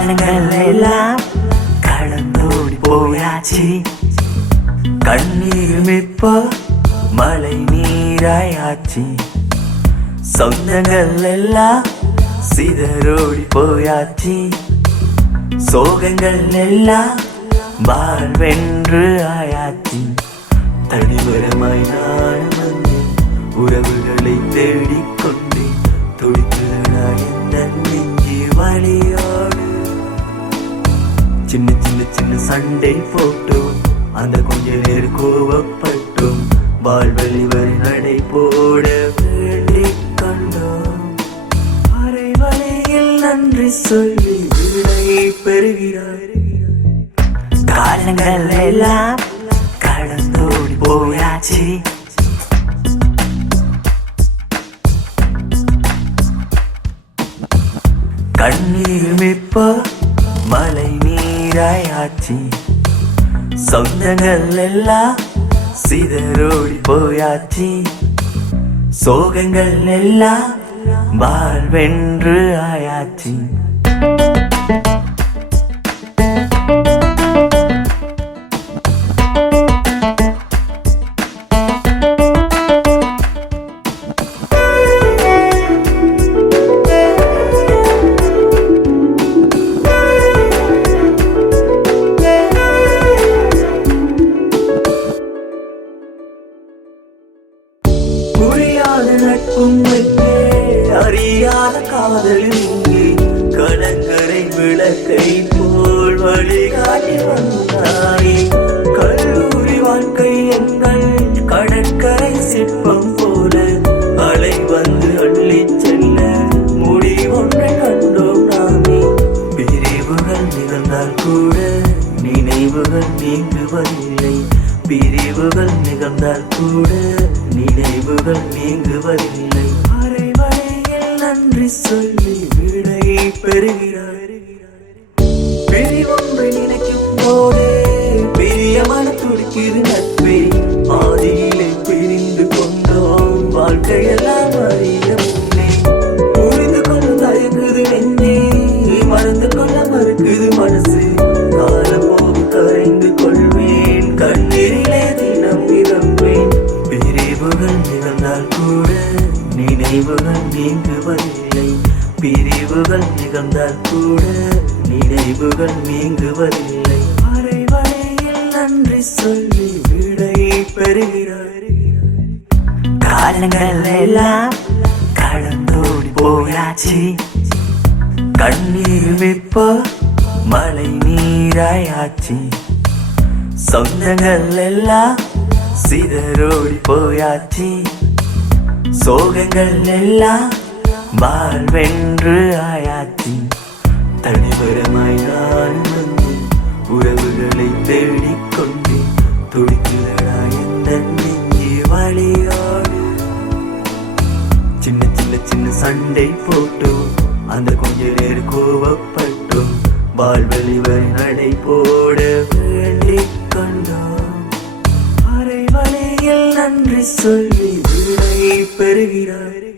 காலங்கள் எல்லாம் கடந்தோடி போயாச்சு. கண்ணீரும் இப்போ மழை நீராயாச்சு. சொந்தங்கள் எல்லாம் சிதறோடி போயாச்சு. சோகங்கள் எல்லாம் வாழ்வென்று ஆயாச்சு. தனிவரமாய் நான் வந்து உறவுகளை தேடிக்கொண்டு சின்ன சின்ன சின்ன சண்டை போட்டோம். அந்த கொஞ்ச நேர் கோவப்பட்டோம். வாழ்வழி வரை நடை போட வேண்டி கண்டோம். அரை வழியில் நன்றி சொல்லி விடையை பெறுகிறார் காலங்கள் எல்லாம் கடந்தோடி போயாச்சு. கண்ணீர் இப்போ நீராயாச்சு சொந்தங்கள் எல்லாம் சிதறோடி போயாச்சு. சோகங்கள் எல்லாம் வாழ்வென்று ஆயாச்சு. அறியாத கடற்கரை விளக்கை போல் வழிகாட்டி வந்தாய். கல்லூரி வாழ்க்கை எங்கள் கடற்கரை சிற்பம் போல அலை வந்து அள்ளி செல்ல முடிவொன்றை கண்டோம் நாமே. பிரிவுகள் நிகழ்ந்தால் கூட நினைவுகள் நீங்குவதில்லை. பிரிவுகள் நிகழ்ந்தால் கூட நினைவுகள் நீங்குவதில்லை. நன்றி சொல்லி விடையை பெறுகிறார். பிரிவொன்றை நினைக்கும் போதே பிரியமான துடிக்குது நட்பே ஆதியிலே பிரிந்து கொண்டோம். வாழ்க்கையெல்லாம் நினைவுகள் நீங்குவதில்லை. பிரிவுகள் நிகழ்ந்தால் கூட நினைவுகள் நீங்குவதில்லை. அரைவரையில் நன்றி சொல்லி விடையை பெறுகிறார். காலங்கள் எல்லாம் கடந்தோடி போயாச்சு. கண்ணீர் விப்போ மழை நீராயாச்சு. சொந்தங்கள் எல்லாம் சிதறோடி போயாச்சு. சோகங்கள் எல்லாம் வாழ்வென்று ஆயாத்தி தனிபரமாய் நான் வந்து உறவுகளை தேடிக்கொண்டு துடிக்கிறடா எந்த நெஞ்சு வழியோடு. சின்ன சின்ன சின்ன சண்டை போட்டோம் அந்த கொஞ்ச நேர் கோவப்பட்டோம் வாழ்வழி வரை நடை போட வேண்டிக் கொண்டோம். அரை வழியில் நன்றி சொல்லி peregrina.